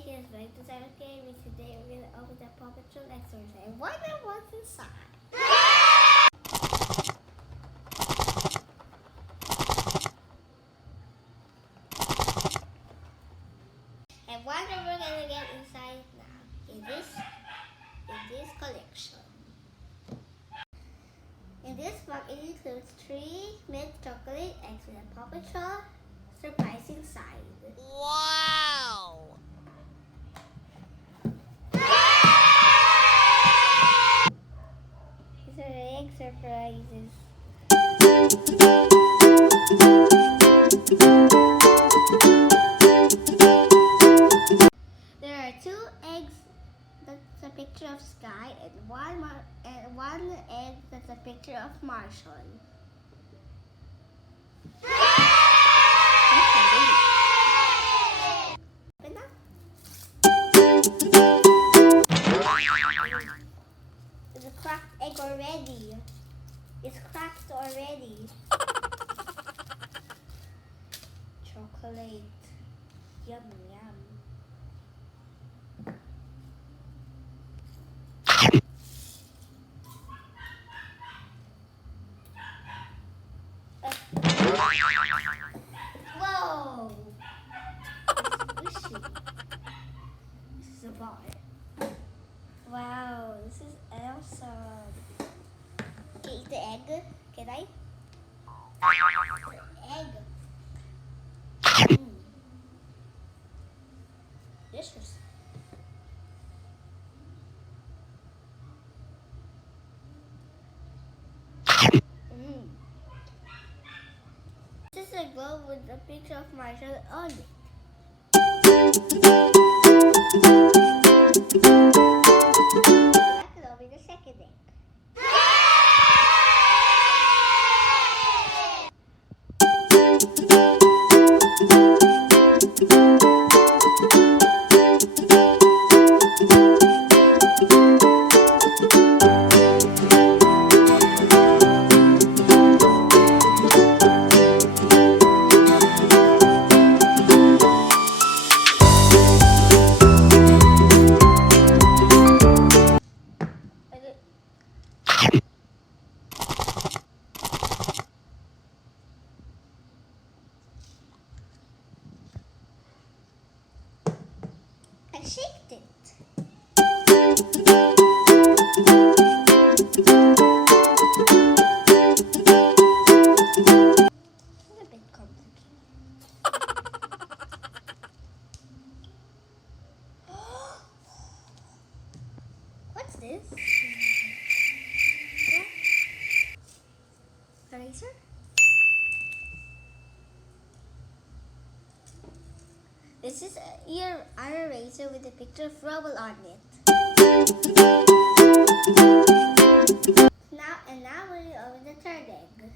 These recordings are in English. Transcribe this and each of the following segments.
Hey kids, welcome to Safryx Gaming. Today we're going to open the Paw Patrol Eggs and wonder what's inside. And wonder we're going to get inside now in this collection. In this box it includes 3 mint chocolate eggs with a Paw Patrol Surprise inside. Wow! These are egg surprises. There are 2 eggs that's a picture of Sky and one egg that's a picture of Marshall. Open up. It's a cracked egg already. It's cracked already. Chocolate. Yum yum. Whoa! It's squishy. This is a bar. Wow, this is awesome. Can you eat the egg? Can I? Egg. Delicious. This is a globe with a picture of Marshall on it. That will be the second egg. I shaked it. It's a bit complicated. What's this? Eraser? This is your eraser with a picture of Rabble on it. Now we'll open the third egg.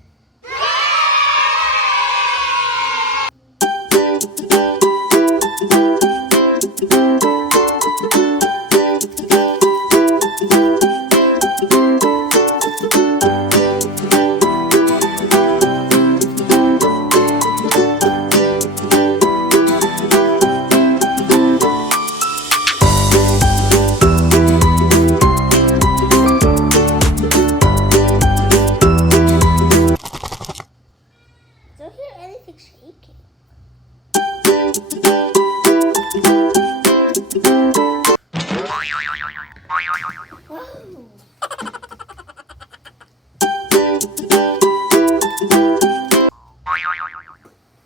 Don't hear anything shaking. Whoa!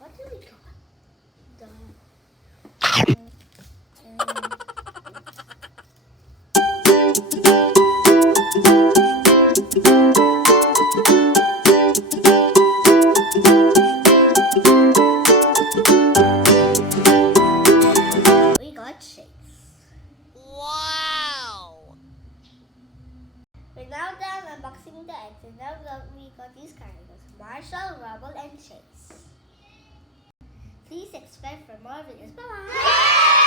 What do we got? We got Chase. Wow! We're now done unboxing the eggs, and now we got these characters: Marshall, Rabble, and Chase. Please subscribe for more videos. Bye bye!